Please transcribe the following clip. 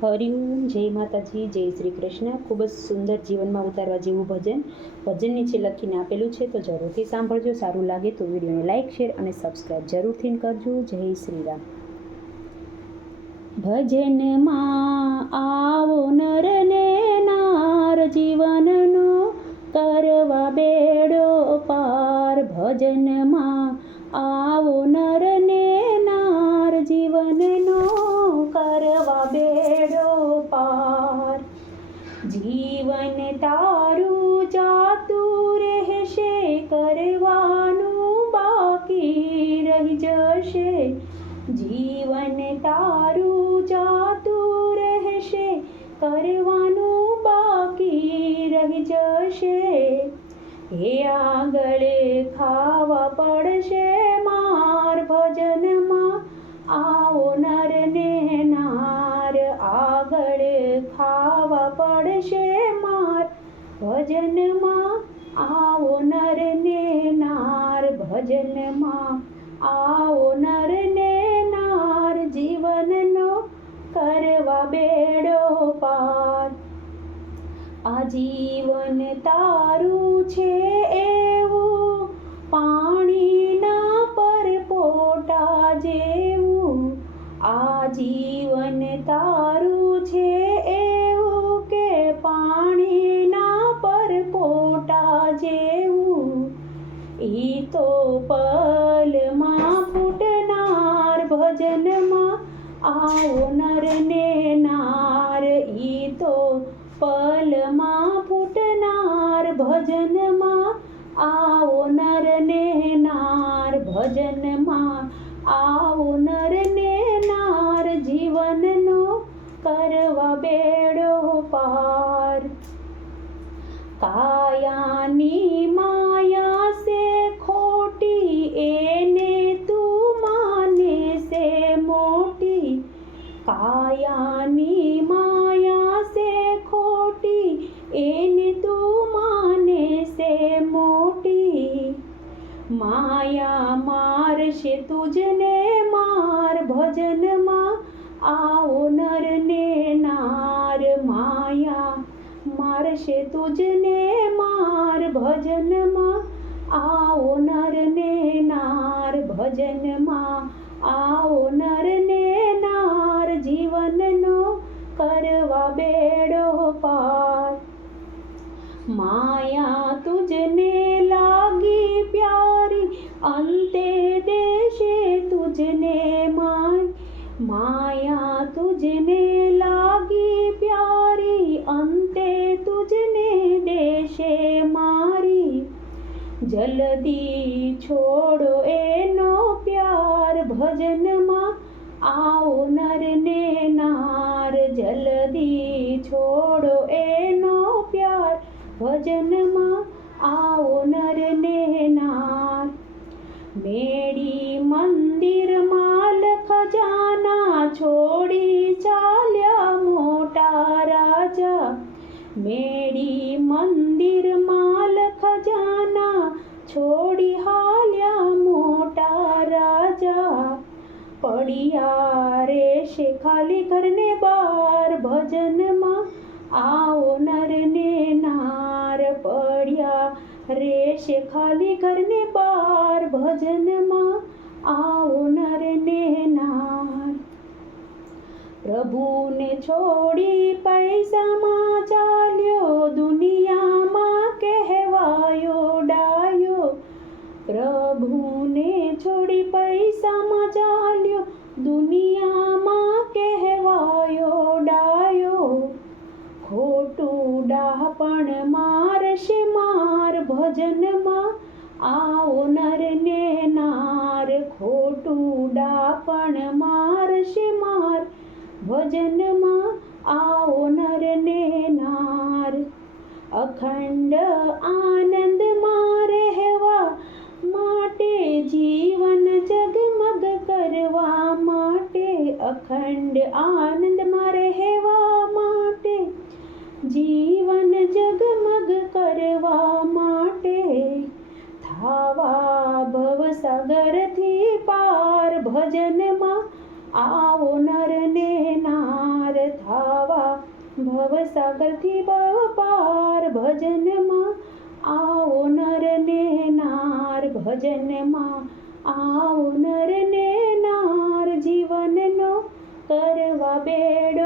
હરિઓમ, જય માતાજી, જય શ્રી કૃષ્ણ. ખૂબ જ સુંદર જીવનમાં ઉતારવા જેવું ભજન નીચે લખીને આપેલું છે, તો જરૂરથી સાંભળજો. સારું લાગે તો વિડીયોને લાઇક, શેર અને સબસ્ક્રાઈબ જરૂરથી કરજો. જય શ્રી રામ. ભજનમાં આવો નર ને નાર, જીવનનો કરવા બેડો પાર. ભજનમાં આવો નર ને નાર, જીવનનો કરવા બેડો પાર. જીવન તારું જાતું રહેશે, કરવાનું બાકી રહી જશે. જીવન તારું જાતું રહેશે, કરવાનું બાકી રહી જશે. હે આગળ ખાવા પડશે માર, ભજનમાં આવો નર ને નાર. આગળ ખાવા પડશે માર, ભજનમાં આવો નર ને નાર. ભજનમાં આવો નર ને નાર, જીવનનો કરવા બેડો પાર. આ જીવન તારું છે એવું, પાણીના પરપોટા જેવું. આ જીવન તારું છે એવું, કે પાણીના પરપોટા જેવું. ઈ તો પલમાં ફૂટનાર, ભજનમાં આવો નર ને નાર. ઈ તો પલમાં ફૂટનાર, ભજનમાં આવો નર ને નાર. ભજનમાં આવો નર ને નાર, જીવનનો કરવા બેડો પાર. કાયાની માયા સે ખોટી, એને તું માને સે મોટી. કાયાની માયા સે ખોટી, એને તું માને સે મોટી. માયા મારશે તુજને માર, ભજનમાં આવો નર ને નાર. માયા મારશે તુજને માર, ભજનમાં આવો નર ને નાર. ભજનમાં આવો નર ને નાર, જીવનનો કરવા બેડો પાર. માયા તુજને લાગી પ્યારી, અંતે દેશે તુજને માય. માયા તુજને લાગી પ્યારી, અંતે તુજને દેશે મારી. જલ્દી છોડો એનો પ્યાર, ભજનમાં આવો નર ને નાર. જલ્દી છોડો એનો પ્યાર, ભજનમાં આવો નર ને નાર. મેળી મંદિરમાં ખજાના, છોડી ચાલ્યા મોટા રાજા. મેળી મંદિરમાં ખજાના, છોડી હાલ્યા મોટા રાજા. પડ્યા રેશે ખાલી ઘરને બાર, ભજનમાં આવો નર ને નાર. પડ્યા રેશે ખાલી ઘરને બાર, ભજનમાં આવો નર ને નાર. પ્રભુને છોડી પૈસામાં ચાલ્યો, દુનિયામાં કહેવાયો ડાયો. પ્રભુને છોડી પૈસામાં ચાલ્યો, દુનિયામાં કહેવાયો ડાયો. ખોટું ડાહપણ મારશે માર, ભજનમાં આવો નર ને નાર. ખોટું ડાપણ મારશે માર, ભજનમાં આવો નર ને નાર. અખંડ આનંદમાં રહેવા માટે, જીવન જગમગ કરવા માટે. અખંડ આનંદમાં રહેવા માટે, જીવન જગમગ કરવા માટે. થાવા ભવસાગરથી પાર, ભજનમાં આવો નર ને નાર. થા ભવસાગરથી ભવ પાર ભજનમાં આવો નર ને નાર ભજનમાં આવો નર ને નાર જીવનનો કરવા બેડો